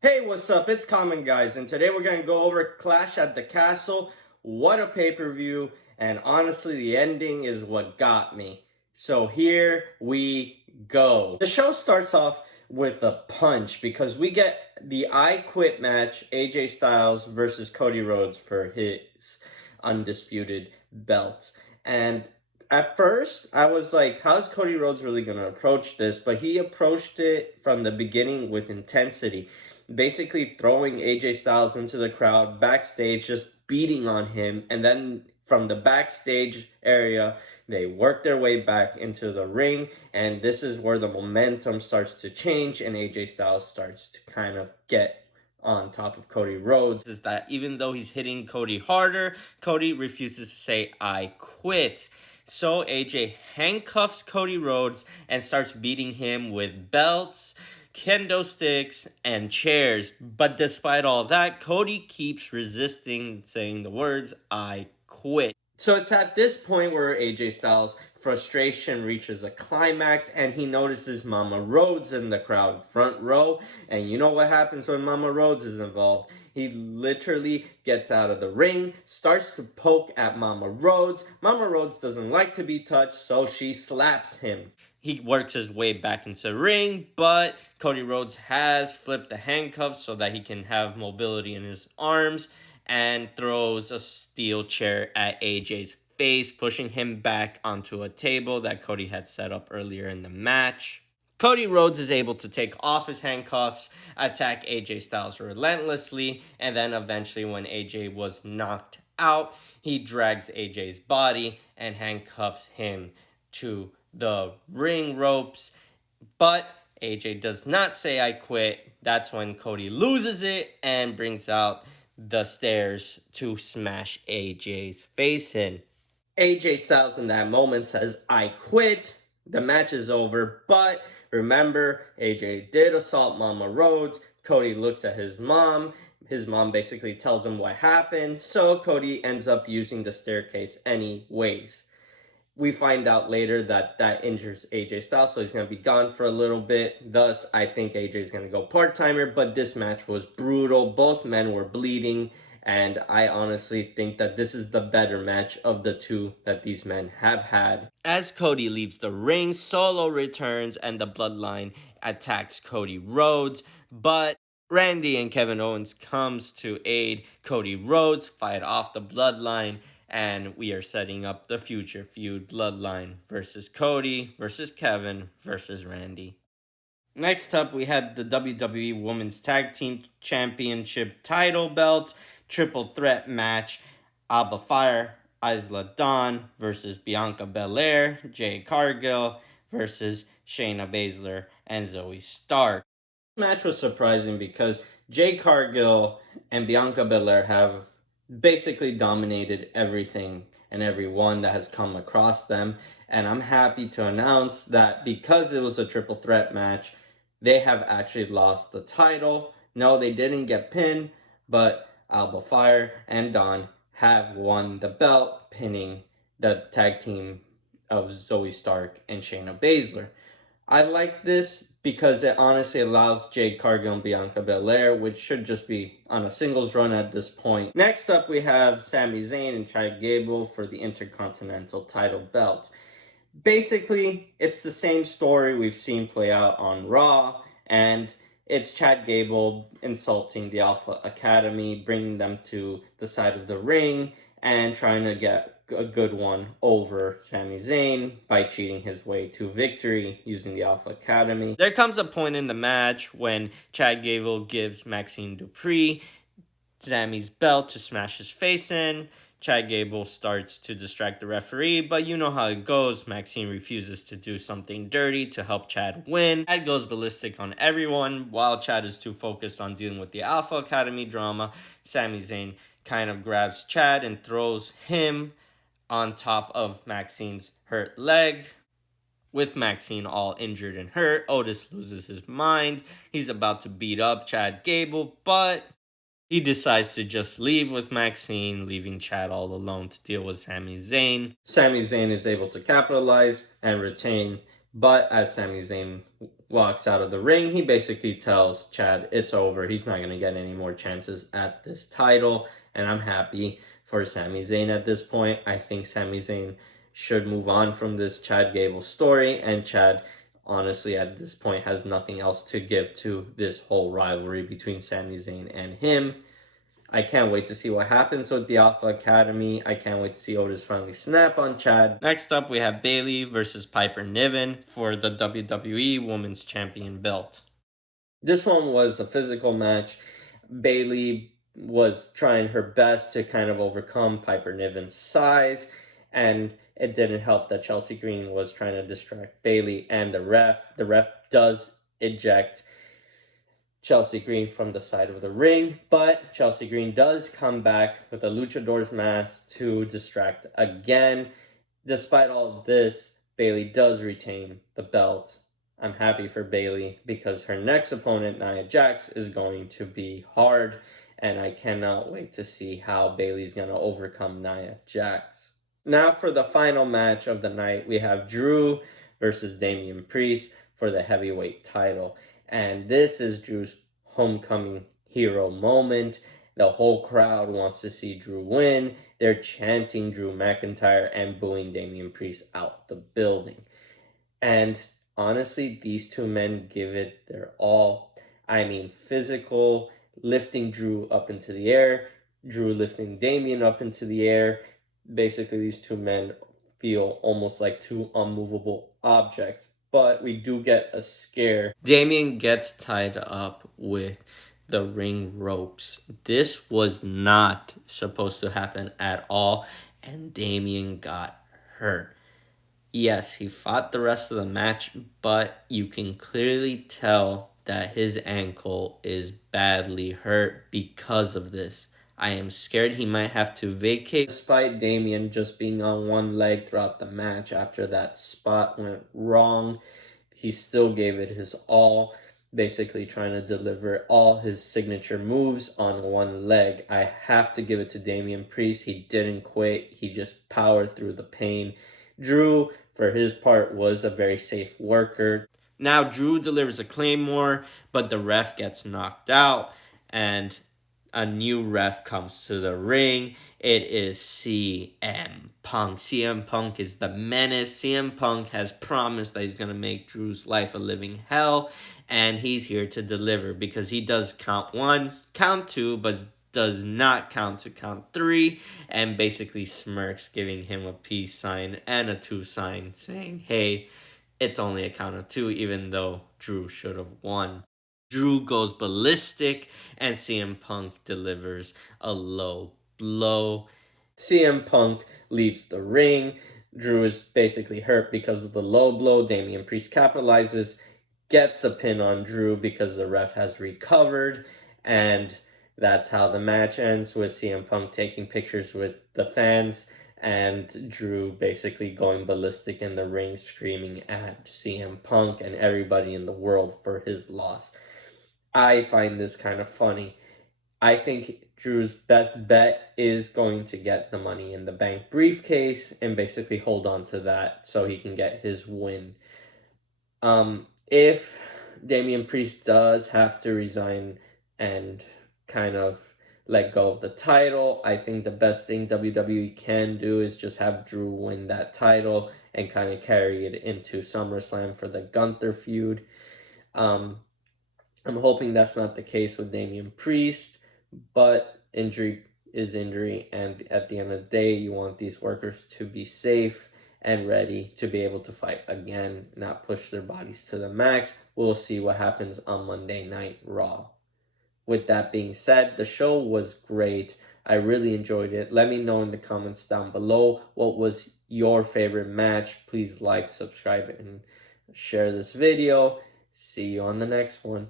Hey, what's up? It's Common Guys, and today we're going to go over Clash at the Castle. What a pay-per-view, and honestly, the ending is what got me. So here we go. The show starts off with a punch because we get the I Quit match, AJ Styles versus Cody Rhodes for his undisputed belt. And at first, I was like, how's Cody Rhodes really going to approach this? But he approached it from the beginning with intensity, basically throwing AJ Styles into the crowd backstage, just beating on him. And then from the backstage area, they work their way back into the ring. And this is where the momentum starts to change and AJ Styles starts to kind of get on top of Cody Rhodes. Is that even though he's hitting Cody harder, Cody refuses to say, I quit. So AJ handcuffs Cody Rhodes and starts beating him with belts, kendo sticks, and chairs. But despite all that, Cody keeps resisting saying the words, I quit. So it's at this point where AJ Styles' frustration reaches a climax and he notices Mama Rhodes in the crowd front row. And you know what happens when Mama Rhodes is involved? He literally gets out of the ring, starts to poke at Mama Rhodes. Mama Rhodes doesn't like to be touched, so she slaps him. He works his way back into the ring, but Cody Rhodes has flipped the handcuffs so that he can have mobility in his arms and throws a steel chair at AJ's face, pushing him back onto a table that Cody had set up earlier in the match. Cody Rhodes is able to take off his handcuffs, attack AJ Styles relentlessly, and then eventually when AJ was knocked out, he drags AJ's body and handcuffs him to the ring ropes. But AJ does not say I quit. That's when Cody loses it and brings out the stairs to smash AJ's face in. AJ Styles in that moment says, I quit. The match is over, but remember, AJ did assault Mama Rhodes. Cody looks at his mom. His mom basically tells him what happened, so Cody ends up using the staircase anyways. We find out later that that injures AJ Styles, so he's going to be gone for a little bit. Thus, I think AJ is going to go part-timer, but this match was brutal. Both men were bleeding, and I honestly think that this is the better match of the two that these men have had. As Cody leaves the ring, Solo returns, and the Bloodline attacks Cody Rhodes, but Randy and Kevin Owens comes to aid Cody Rhodes, fight off the Bloodline, and we are setting up the future feud, Bloodline versus Cody versus Kevin versus Randy. Next up, we had the WWE Women's Tag Team Championship title belt triple threat match. Alba Fire, Isla Dawn versus Bianca Belair, Jade Cargill versus Shayna Baszler and Zoe Stark. This match was surprising because Jade Cargill and Bianca Belair have basically dominated everything and everyone that has come across them. And I'm happy to announce that because it was a triple threat match, they have actually lost the title. No, they didn't get pinned, but Alba Fire and Dawn have won the belt, pinning the tag team of Zoe Stark and Shayna Baszler. I like this because it honestly allows Jade Cargill and Bianca Belair, which should just be on a singles run at this point. Next up, we have Sami Zayn and Chad Gable for the Intercontinental title belt. Basically, it's the same story we've seen play out on Raw, and it's Chad Gable insulting the Alpha Academy, bringing them to the side of the ring, and trying to get a good one over Sami Zayn by cheating his way to victory using the Alpha Academy. There comes a point in the match when Chad Gable gives Maxine Dupree Sami's belt to smash his face in. Chad Gable starts to distract the referee, but you know how it goes. Maxine refuses to do something dirty to help Chad win. Chad goes ballistic on everyone, while Chad is too focused on dealing with the Alpha Academy drama. Sami Zayn kind of grabs Chad and throws him on top of Maxine's hurt leg. With Maxine all injured and hurt, Otis loses his mind. He's about to beat up Chad Gable, but he decides to just leave with Maxine, leaving Chad all alone to deal with Sami Zayn. Sami Zayn is able to capitalize and retain, but as Sami Zayn walks out of the ring, he basically tells Chad it's over. He's not going to get any more chances at this title. And I'm happy for Sami Zayn at this point. I think Sami Zayn should move on from this Chad Gable story. And Chad, honestly, at this point, has nothing else to give to this whole rivalry between Sami Zayn and him. I can't wait to see what happens with the Alpha Academy. I can't wait to see Otis finally snap on Chad. Next up, we have Bayley versus Piper Niven for the WWE Women's Champion belt. This one was a physical match. Bayley was trying her best to kind of overcome Piper Niven's size, and it didn't help that Chelsea Green was trying to distract Bayley and the ref. The ref does eject Chelsea Green from the side of the ring, but Chelsea Green does come back with a luchador's mask to distract again. Despite all of this, Bayley does retain the belt. I'm happy for Bayley because her next opponent, Nia Jax, is going to be hard, and I cannot wait to see how Bayley's going to overcome Nia Jax. Now for the final match of the night, we have Drew versus Damian Priest for the heavyweight title. And this is Drew's homecoming hero moment. The whole crowd wants to see Drew win. They're chanting Drew McIntyre and booing Damian Priest out the building. And honestly, these two men give it their all. I mean, physical, lifting Drew up into the air, Drew lifting Damian up into the air. Basically, these two men feel almost like two unmovable objects. But we do get a scare. Damian gets tied up with the ring ropes. This was not supposed to happen at all, and Damian got hurt. Yes, he fought the rest of the match, but you can clearly tell that his ankle is badly hurt because of this. I am scared he might have to vacate. Despite Damian just being on one leg throughout the match after that spot went wrong, he still gave it his all, basically trying to deliver all his signature moves on one leg. I have to give it to Damian Priest. He didn't quit. He just powered through the pain. Drew, for his part, was a very safe worker. Now Drew delivers a Claymore, but the ref gets knocked out, and a new ref comes to the ring. It is CM Punk. CM Punk is the menace. CM Punk has promised that he's going to make Drew's life a living hell, and he's here to deliver because he does count 1, count 2, but does not count to count 3, and basically smirks, giving him a peace sign and a 2 sign, saying, hey, it's only a count of 2, even though Drew should have won. Drew goes ballistic, and CM Punk delivers a low blow. CM Punk leaves the ring. Drew is basically hurt because of the low blow. Damian Priest capitalizes, gets a pin on Drew because the ref has recovered, and that's how the match ends, with CM Punk taking pictures with the fans and Drew basically going ballistic in the ring, screaming at CM Punk and everybody in the world for his loss. I find this kind of funny. I think Drew's best bet is going to get the Money in the Bank briefcase and basically hold on to that so he can get his win. If Damian Priest does have to resign and kind of let go of the title, I think the best thing WWE can do is just have Drew win that title and kind of carry it into SummerSlam for the Gunther feud. I'm hoping that's not the case with Damian Priest, but injury is injury, and at the end of the day, you want these workers to be safe and ready to be able to fight again, not push their bodies to the max. We'll see what happens on Monday Night Raw. With that being said, the show was great. I really enjoyed it. Let me know in the comments down below what was your favorite match. Please like, subscribe, and share this video. See you on the next one.